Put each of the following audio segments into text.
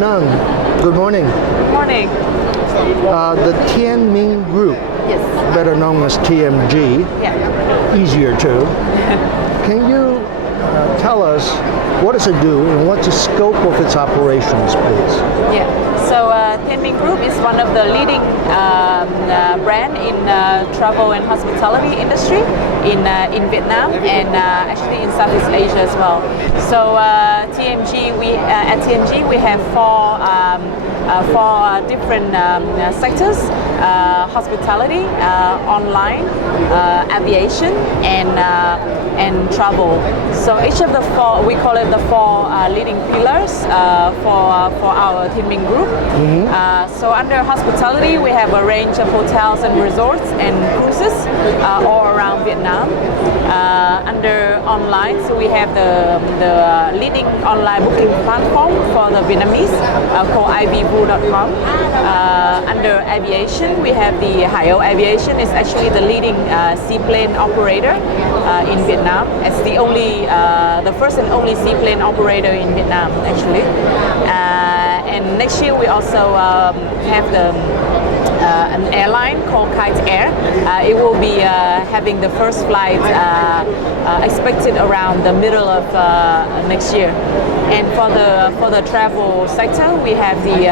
Nung, good morning. Morning. The Thien Minh Group, Yes. better known as TMG, Yeah. easier to. Can you tell us what does it do and what's the scope of its operations, please? Yeah. So Thien Minh Group is one of the leading brand in travel and hospitality industry in Vietnam and actually in Southeast Asia as well. So TMG, at TMG we have four different sectors: hospitality, online, aviation, and travel. So each of the four, we call it the four leading pillars for our Thien Minh Group. So under hospitality, we have a range of hotels and resorts and cruises all around Vietnam. Under online, so we have the leading online booking platform for the Vietnamese called ivvu.com. Under aviation, we have the Hải Aviation. Is actually the leading seaplane operator in Vietnam. It's the first and only seaplane operator in Vietnam, actually. And next year we also have an airline called Kite Air. It will be having the first flight expected around the middle of next year. And for the travel sector, we have the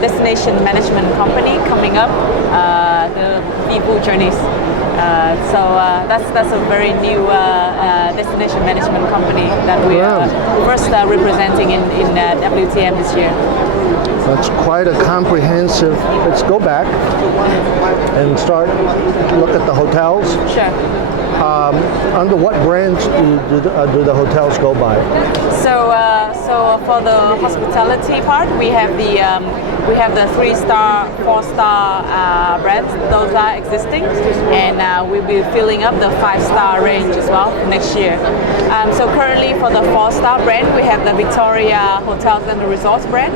destination management company coming up, the Vivu Journeys. So that's a very new destination management company that we are first representing in WTM this year. That's quite a comprehensive. Let's go back and look at the hotels. Sure. Under what brands do the hotels go by? So for the hospitality part, we have the 3-star, 4-star brands. Those are existing, and we'll be filling up the 5-star range as well next year. So currently for the 4-star brand, we have the Victoria Hotels and Resorts brand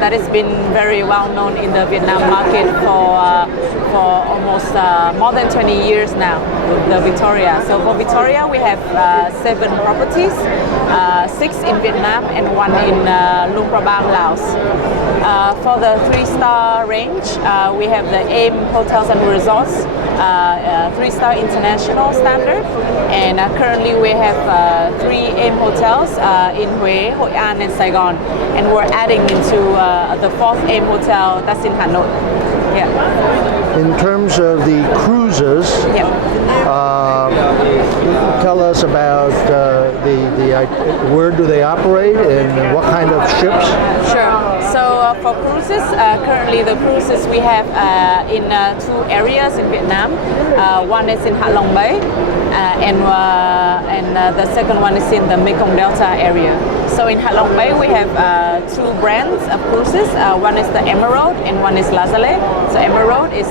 that has been very well known in the Vietnam market for almost more than 20 years now. The Victoria. So for Victoria, we have 7 properties, 6 in Vietnam and 1 in Luang Prabang, Laos. For the 3-star range, we have the AIM Hotels and Resorts, 3-star international standard, and currently we have 3 AIM hotels in Huế, Hội An, and Saigon, and we're adding into the 4th AIM hotel that's in Hanoi. Yeah. In terms of the cruises, tell us about where do they operate and what kind of ships? Sure. So for cruises, currently the cruises we have in 2 areas in Vietnam. One is in Hạ Long Bay, and the second one is in the Mekong Delta area. So in Hạ Long Bay we have 2 brands of cruises. One is the Emerald and one is Lazare. So Emerald is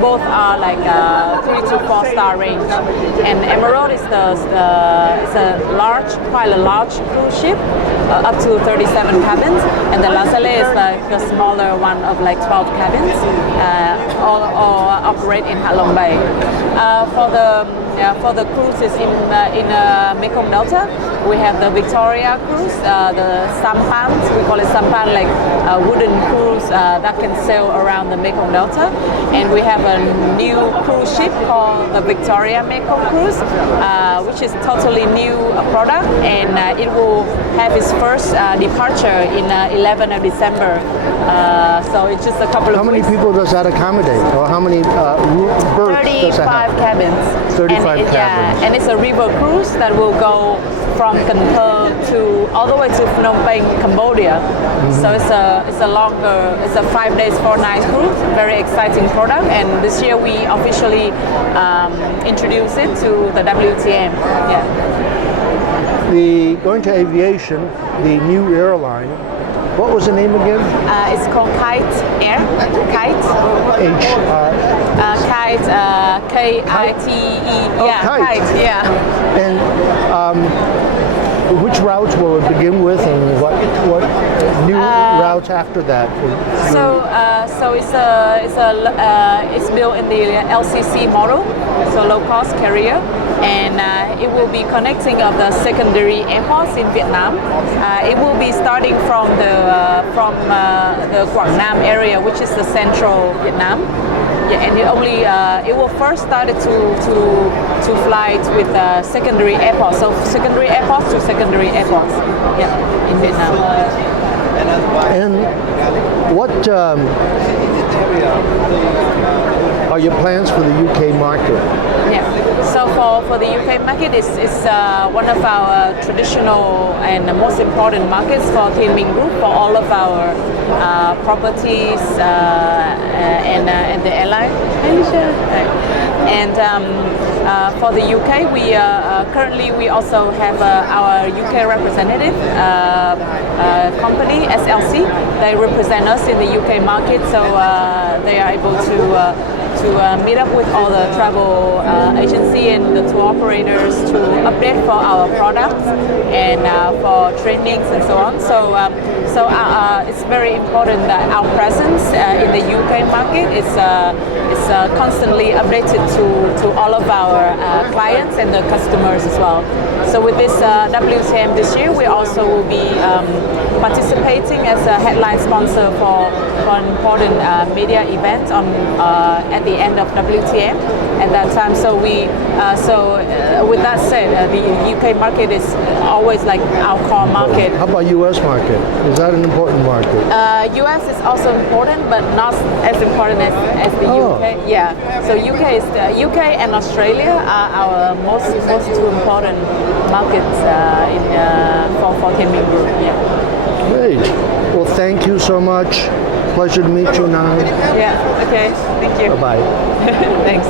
both are like 3 to 4-star range, and Emerald is quite a large cruise ship, up to 37 cabins, and the Lazare is like a smaller one of like 12 cabins. All operate in Hạ Long Bay. For the cruises in Mekong Delta, we have the Victoria cruise, the sampan. We call it sampan, like a wooden cruise that can sail around the Mekong Delta. And we have a new cruise ship called the Victoria Mekong Cruise, which is totally new product, and it will have its first departure in 11th of December. So it's just a couple of weeks. How many people does that accommodate, or how many berths does that have? 35 cabins. 35 cabins. Yeah, and it's a river cruise that will go from Cần Thơ to all the way to Phnom Penh, Cambodia. So it's a 5 days, 4 nights cruise. Very exciting product, and this year we officially introduced it to the WTM. Yeah. Going to aviation, the new airline. What was the name again? It's called Kite Air. Kite. Kite. K-I-T-E. Oh, Yeah. Kite. Kite. Yeah. And Which routes will it begin with, and what new routes after that? So it's built in the LCC model, so low cost carrier, and it will be connecting of the secondary airports in Vietnam. It will be starting from the Quảng Nam area, which is the central Vietnam. Yeah, and it will first start to fly with secondary airports. So secondary airports to secondary airports. Yeah, in Vietnam. And what are your plans for the UK market? Yeah. So for the UK market, it's one of our traditional and most important markets for Thien Minh Group, for all of our properties and the airline. And for the UK, we currently we also have our UK representative company, SLC. They represent us in the UK market, so they are able to meet up with all the travel agency and the tour operators to update for our products and for trainings and so on. So it's very important that our presence in the UK market is constantly updated to all of our clients and the customers as well. So with this WTM this year, we also will be participating as a headline sponsor for an important media event at the end of WTM at that time. So with that said, the UK market is always like our core market. How about US market? Is that an important market? US is also important, but not as important as the UK. Yeah. So UK and Australia are our most two important markets for Thien Minh Group. Yeah. Great. Well, thank you so much. Pleasure to meet you now. Yeah. Okay. Thank you. Bye-bye. Thanks.